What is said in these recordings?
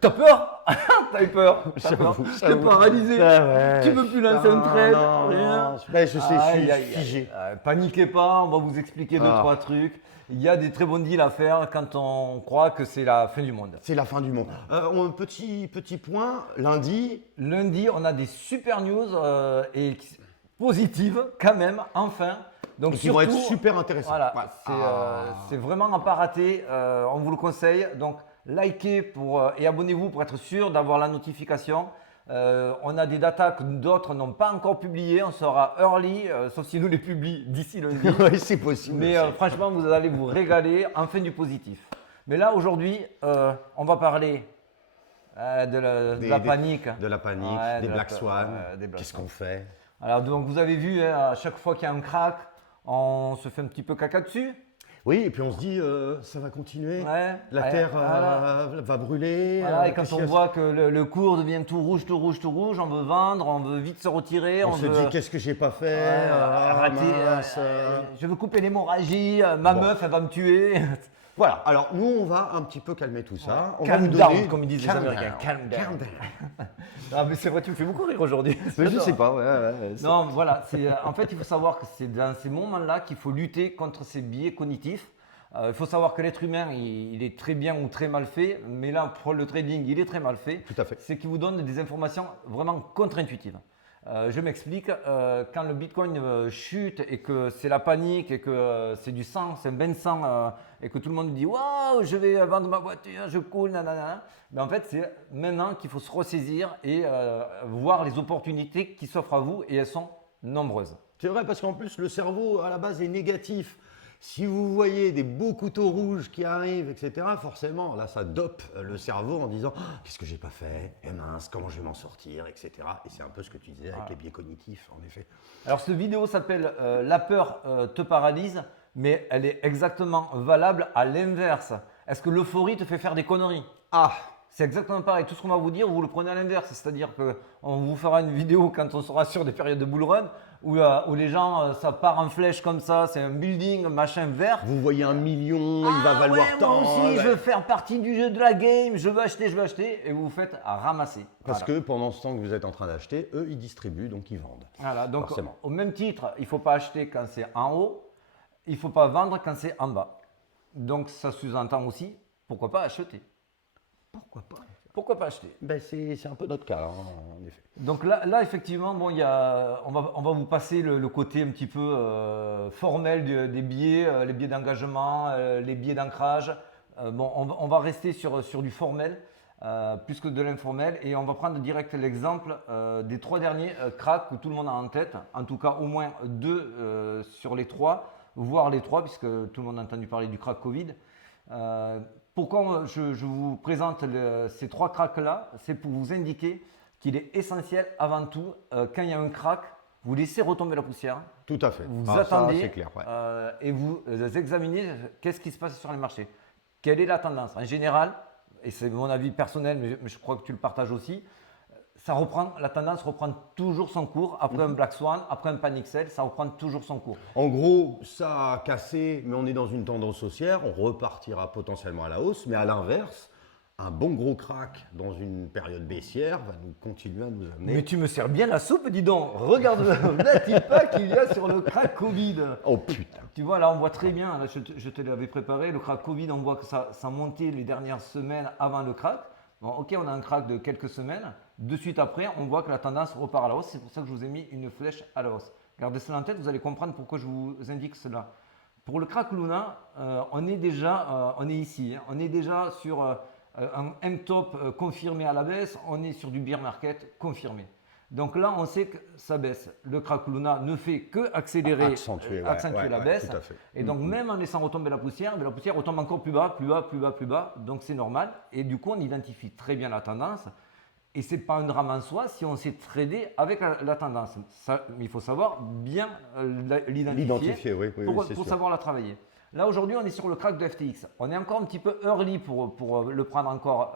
T'as peur? T'as eu peur? T'as peur? J'avoue, T'es j'avoue. paralysé? Ah ouais. Tu peux plus lancer un trade? Rien? Ben, je sais, Aïe, je aïe, suis aïe, figé. paniquez pas, on va vous expliquer deux, Ah. trois trucs. Il y a des très bons deals à faire quand on croit que c'est la fin du monde. C'est la fin du monde. Petit point, lundi, Lundi, on a des super news positives quand même, enfin. Donc qui vont être surtout, super intéressants. Voilà, Ouais. c'est vraiment à pas rater. On vous le conseille. Donc likez et abonnez-vous pour être sûr d'avoir la notification. On a des datas que d'autres n'ont pas encore publiées. On sera early, sauf si nous les publie d'ici lundi. Oui, c'est possible. Mais franchement, vous allez vous régaler. Enfin du positif. Mais là, aujourd'hui, on va parler de la panique. De la panique, Ouais, des de la Black peur, Swan. des Black Qu'est-ce Swan. qu'on fait? Alors, donc, vous avez vu, hein, à chaque fois qu'il y a un crack, on se fait un petit peu caca dessus. Oui, et puis on se dit, ça va continuer. Ouais. La Ouais, terre voilà. va brûler. Voilà, et quand qu'est-ce on qu'il y a- voit que le cours devient tout rouge, on veut vendre, on veut vite se retirer, on se veut dit, qu'est-ce que j'ai pas fait? ouais, arrêter, Mince. je veux couper l'hémorragie, ma Bon. meuf, elle va me tuer. Voilà, alors nous, on va un petit peu calmer tout ça. On va Calm vous down, donner... comme ils disent les Calm Américains. down. Calm down. Calm down. Ah, mais c'est vrai, tu me fais beaucoup rire aujourd'hui. Je sais pas, ouais. Non, voilà, en fait, il faut savoir que c'est dans ces moments-là qu'il faut lutter contre ces biais cognitifs. Il faut savoir que l'être humain, il est très bien ou très mal fait, mais là, pour le trading, il est très mal fait. Tout à fait. C'est qu'il vous donne des informations vraiment contre-intuitives. Je m'explique, quand le Bitcoin chute et que c'est la panique et que c'est du sang, c'est un bain de sang et que tout le monde dit « Waouh, je vais vendre ma voiture, je coule, nanana », mais en fait, c'est maintenant qu'il faut se ressaisir et voir les opportunités qui s'offrent à vous et elles sont nombreuses. C'est vrai, parce qu'en plus, le cerveau, à la base, est négatif. Si vous voyez des beaux couteaux rouges qui arrivent, etc., forcément, là, ça dope le cerveau en disant oh, « Qu'est-ce que j'ai pas fait? Eh mince, comment je vais m'en sortir, etc. » Et c'est un peu ce que tu disais avec les biais cognitifs, en effet. Alors, cette vidéo s'appelle La peur te paralyse », mais elle est exactement valable à l'inverse. Est-ce que l'euphorie te fait faire des conneries? Ah, C'est exactement pareil. Tout ce qu'on va vous dire, vous le prenez à l'inverse. C'est-à-dire qu'on vous fera une vidéo quand on sera sur des périodes de bull run où les gens, ça part en flèche comme ça, c'est un building, machin vert. vous voyez 1 million, il va valoir ouais, tant. moi aussi, ouais. je veux faire partie du jeu de la game, je veux acheter, et vous vous faites ramasser. Parce Voilà. que pendant ce temps que vous êtes en train d'acheter, eux, ils distribuent, donc ils vendent. Voilà, donc Forcément. au même titre, il ne faut pas acheter quand c'est en haut, il ne faut pas vendre quand c'est en bas. Donc ça sous-entend aussi, pourquoi pas acheter? Pourquoi pas? Pourquoi pas acheter? Ben, c'est un peu notre cas, hein, en effet. Donc là effectivement, bon, on va vous passer le côté un petit peu formel des billets, les billets d'engagement, les billets d'ancrage. Bon, on va rester sur du formel plus que de l'informel et on va prendre direct l'exemple des 3 derniers cracks que tout le monde a en tête, en tout cas au moins 2 sur les 3, voire les 3 puisque tout le monde a entendu parler du crack Covid. Pourquoi je vous présente ces 3 cracks-là? C'est pour vous indiquer qu'il est essentiel avant tout, quand il y a un crack, vous laissez retomber la poussière, Tout à fait. vous Ah, ça, attendez c'est clair, ouais. et vous examinez qu'est-ce qui se passe sur les marchés. Quelle est la tendance? En général, et c'est mon avis personnel, mais je crois que tu le partages aussi, la tendance reprend toujours son cours. Après un Black Swan, après un Panic Sell, ça reprend toujours son cours. En gros, ça a cassé, mais on est dans une tendance haussière. On repartira potentiellement à la hausse, mais à l'inverse, un bon gros crack dans une période baissière va nous continuer à nous amener. Mais tu me sers bien la soupe, dis donc. Regarde le petit pas qu'il y a sur le crack Covid. Oh putain. Tu vois, là, on voit très bien, là, je te l'avais préparé, le crack Covid, on voit que ça montait les dernières semaines avant le crack. Bon, ok, on a un crack de quelques semaines. De suite après, on voit que la tendance repart à la hausse. C'est pour ça que je vous ai mis une flèche à la hausse. Gardez cela en tête, vous allez comprendre pourquoi je vous indique cela. Pour le crack Luna, on est ici. Hein. On est déjà sur un M-top confirmé à la baisse. On est sur du bear market confirmé. Donc là, on sait que ça baisse. Le crack Luna ne fait que accélérer, Accentuer la baisse. tout à fait. Et donc, même en laissant retomber la poussière, mais la poussière retombe encore plus bas. Donc, c'est normal. Et du coup, on identifie très bien la tendance. Et ce n'est pas un drame en soi si on sait trader avec la tendance. Ça, il faut savoir bien l'identifier oui, pour c'est sûr. savoir la travailler. Là, aujourd'hui, on est sur le crack de FTX. On est encore un petit peu early pour le prendre encore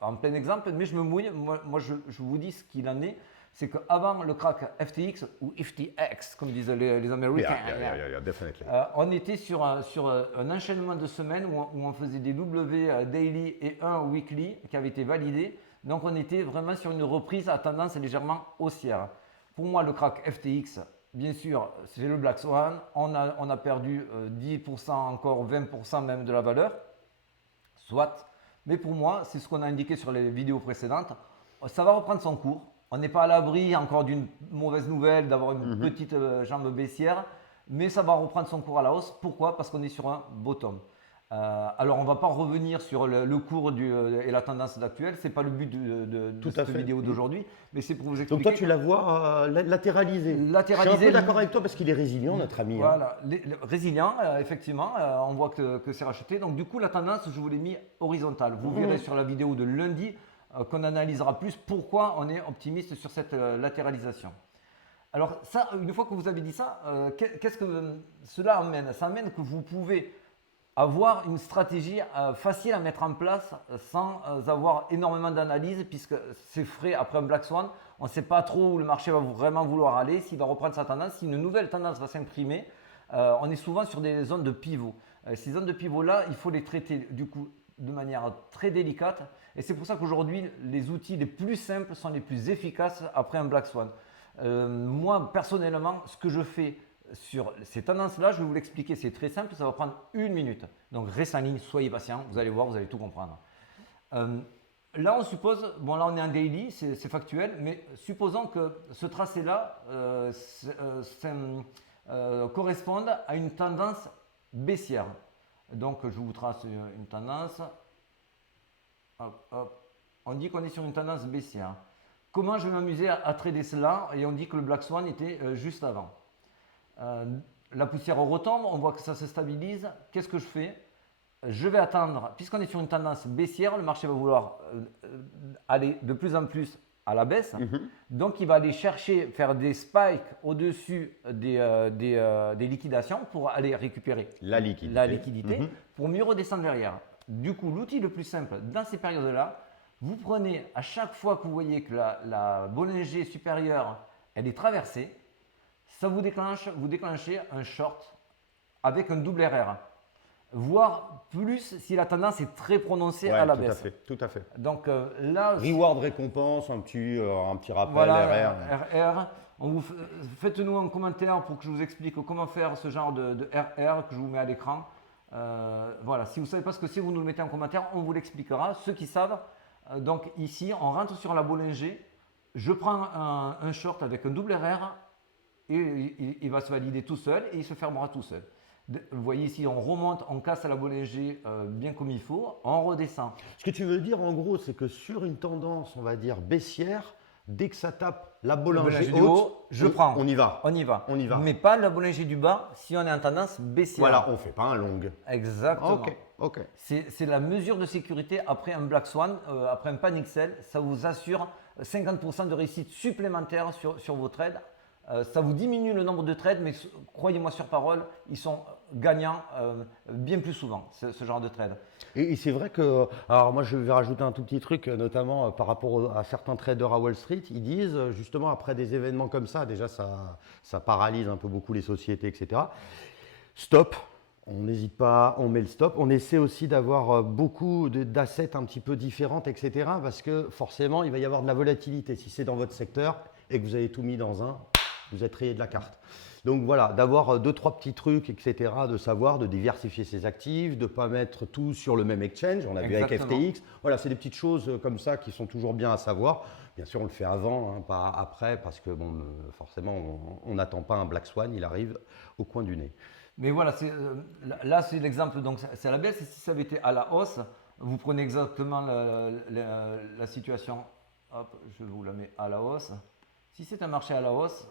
en plein exemple, mais je me mouille. Moi je vous dis ce qu'il en est. c'est qu'avant le crack FTX ou FTX, comme disent les Américains, Yeah, definitely. on était sur un enchaînement de semaines où on faisait des W daily et un weekly qui avait été validé. Donc on était vraiment sur une reprise à tendance légèrement haussière. Pour moi, le crack FTX, bien sûr, c'est le Black Swan. On a perdu 10%, encore 20% même de la valeur. Soit. Mais pour moi, c'est ce qu'on a indiqué sur les vidéos précédentes. Ça va reprendre son cours. On n'est pas à l'abri encore d'une mauvaise nouvelle, d'avoir une petite jambe baissière. Mais ça va reprendre son cours à la hausse. Pourquoi? Parce qu'on est sur un bottom. Alors, on ne va pas revenir sur le cours et la tendance actuelle. Ce n'est pas le but de cette vidéo d'aujourd'hui. Mais c'est pour vous expliquer. Donc toi, tu la vois latéraliser. Je suis un peu d'accord avec toi parce qu'il est résilient, notre ami. Voilà, résilient, effectivement. On voit que c'est racheté. Donc, du coup, la tendance, je vous l'ai mis horizontale. Vous verrez sur la vidéo de lundi qu'on analysera plus pourquoi on est optimiste sur cette latéralisation. Alors, ça, une fois que vous avez dit ça, qu'est-ce que cela amène? Ça amène que vous pouvez avoir une stratégie facile à mettre en place sans avoir énormément d'analyse, puisque c'est frais après un Black Swan. On ne sait pas trop où le marché va vraiment vouloir aller, s'il va reprendre sa tendance, si une nouvelle tendance va s'imprimer. On est souvent sur des zones de pivot. Ces zones de pivot-là, il faut les traiter du coup de manière très délicate. Et c'est pour ça qu'aujourd'hui, les outils les plus simples sont les plus efficaces après un Black Swan. Moi, personnellement, ce que je fais sur ces tendances-là, je vais vous l'expliquer, c'est très simple, ça va prendre 1 minute. Donc restez en ligne, soyez patient, vous allez voir, vous allez tout comprendre. Là, on suppose, bon là on est en daily, c'est factuel, mais supposons que ce tracé-là corresponde à une tendance baissière. Donc je vous trace une tendance. Hop, hop. On dit qu'on est sur une tendance baissière. Comment je vais m'amuser à trader cela? Et on dit que le Black Swan était juste avant. La poussière retombe, on voit que ça se stabilise. Qu'est-ce que je fais? Je vais attendre, puisqu'on est sur une tendance baissière, le marché va vouloir aller de plus en plus à la baisse. Donc il va aller chercher, faire des spikes au-dessus des liquidations pour aller récupérer la liquidité, pour mieux redescendre derrière. Du coup, l'outil le plus simple dans ces périodes-là, vous prenez à chaque fois que vous voyez que la Bollinger supérieure elle est traversée, ça vous déclenchez un short avec un double RR, voire plus si la tendance est très prononcée à la baisse. Tout à fait. Donc là, reward récompense, un petit rappel voilà, RR. Faites-nous un commentaire pour que je vous explique comment faire ce genre de RR que je vous mets à l'écran. Voilà, si vous ne savez pas ce que c'est, vous nous le mettez en commentaire, on vous l'expliquera. Ceux qui savent, donc ici, on rentre sur la Bollinger, je prends un short avec un double RR et il va se valider tout seul et il se fermera tout seul. Vous voyez ici, on remonte, on casse à la Bollinger bien comme il faut, on redescend. Ce que tu veux dire en gros, c'est que sur une tendance, on va dire baissière, dès que ça tape la Bollinger haute, je prends. On y va. On y va. Mais pas la Bollinger du bas si on est en tendance baissière. Voilà, on ne fait pas un long. Exactement. Ok. C'est la mesure de sécurité après un Black Swan, après un panic sell. Ça vous assure 50% de réussite supplémentaire sur vos trades. Ça vous diminue le nombre de trades, mais croyez-moi sur parole, ils sont gagnants bien plus souvent, ce genre de trade. Et c'est vrai que, alors moi je vais rajouter un tout petit truc, notamment par rapport à certains traders à Wall Street, ils disent justement après des événements comme ça, déjà ça paralyse un peu beaucoup les sociétés, etc. Stop, on n'hésite pas, on met le stop. On essaie aussi d'avoir beaucoup d'assets un petit peu différentes, etc. Parce que forcément, il va y avoir de la volatilité. Si c'est dans votre secteur et que vous avez tout mis dans un, vous êtes rayé de la carte. Donc voilà, d'avoir 2-3 petits trucs, etc., de savoir, de diversifier ses actifs, de ne pas mettre tout sur le même exchange. On l'a vu avec FTX. Voilà, c'est des petites choses comme ça qui sont toujours bien à savoir. Bien sûr, on le fait avant, hein, pas après, parce que bon, forcément, on n'attend pas un Black Swan, il arrive au coin du nez. Mais voilà, là c'est l'exemple, donc c'est à la baisse. Et si ça avait été à la hausse, vous prenez exactement la situation. Hop, je vous la mets à la hausse. Si c'est un marché à la hausse,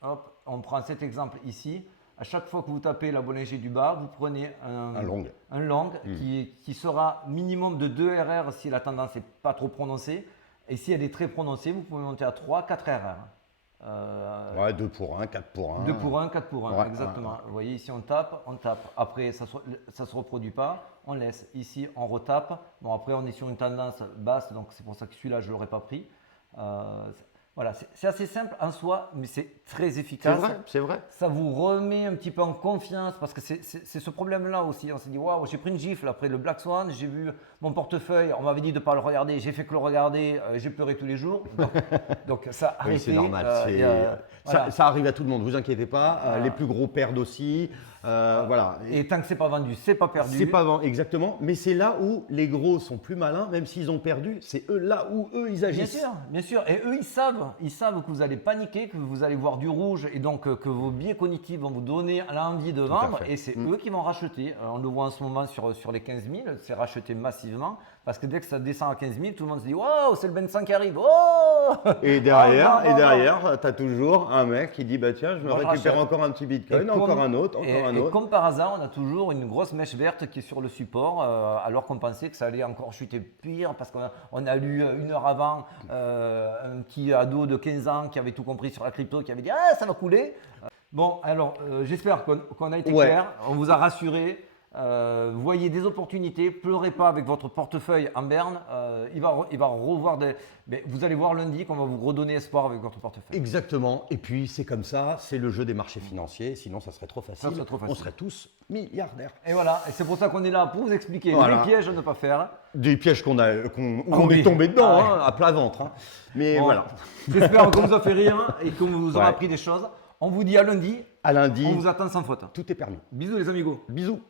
hop, on prend cet exemple ici. À chaque fois que vous tapez la Bollinger du bas, vous prenez un long qui sera minimum de 2 RR si la tendance n'est pas trop prononcée. Et si elle est très prononcée, vous pouvez monter à 3, 4 RR. Ouais, 2 pour 1, 4 pour 1. 2 pour 1, 4 pour 1, exactement. Vous voyez, ici on tape. Après, ça ne se reproduit pas, on laisse. Ici, on retape. Bon, après, on est sur une tendance basse, donc c'est pour ça que celui-là, je ne l'aurais pas pris. Voilà, c'est assez simple en soi, mais c'est très C'est efficace. vrai, c'est vrai. Ça vous remet un petit peu en confiance parce que c'est ce problème-là aussi. On s'est dit, waouh, j'ai pris une gifle après le Black Swan, j'ai vu mon portefeuille, on m'avait dit de ne pas le regarder, j'ai fait que le regarder, j'ai pleuré tous les jours. Donc ça, Oui, c'est arrêtez. normal. Voilà. Ça arrive à tout le monde, vous inquiétez pas. Voilà. Les plus gros perdent aussi. Voilà. Et tant que c'est pas vendu, c'est pas perdu. C'est pas avant, exactement. Mais c'est là où les gros sont plus malins, même s'ils ont perdu. C'est eux là où eux ils Bien agissent. sûr, bien sûr. Et eux, ils savent que vous allez paniquer, que vous allez voir du rouge et donc que vos biais cognitifs vont vous donner l'envie de vendre fait. et c'est eux qui vont racheter. On le voit en ce moment sur les 15 000, c'est racheté massivement parce que dès que ça descend à 15 000, tout le monde se dit waouh, c'est le Benson qui arrive. Oh Et derrière, Oh, non, non. tu as toujours un mec qui dit bah tiens, je me Moi, je récupère rachète. encore un petit bitcoin, Et encore comme- un autre, encore un et autre. comme par hasard, on a toujours une grosse mèche verte qui est sur le support, alors qu'on pensait que ça allait encore chuter pire, parce qu'on a lu une heure avant un petit ado de 15 ans qui avait tout compris sur la crypto, qui avait dit ah ça va couler. Bon, alors j'espère qu'on a été Ouais. clair, on vous a rassuré. Voyez des opportunités, pleurez pas avec votre portefeuille en berne. Il va revoir des. Mais vous allez voir lundi qu'on va vous redonner espoir avec votre portefeuille. Exactement. Et puis c'est comme ça, c'est le jeu des marchés financiers. Sinon, ça serait trop facile. Ça serait trop facile. On serait tous milliardaires. Et voilà, et c'est pour ça qu'on est là pour vous expliquer Voilà. les pièges à ne pas faire. Des pièges où Ah on oui. est tombé dedans, Ah ouais. hein, à plat ventre. Hein. Mais Bon, voilà. J'espère qu'on vous a fait rire et qu'on vous aura Ouais. appris des choses. On vous dit à lundi. À lundi, On vous attend sans faute. tout est permis. Bisous les amigos. Bisous.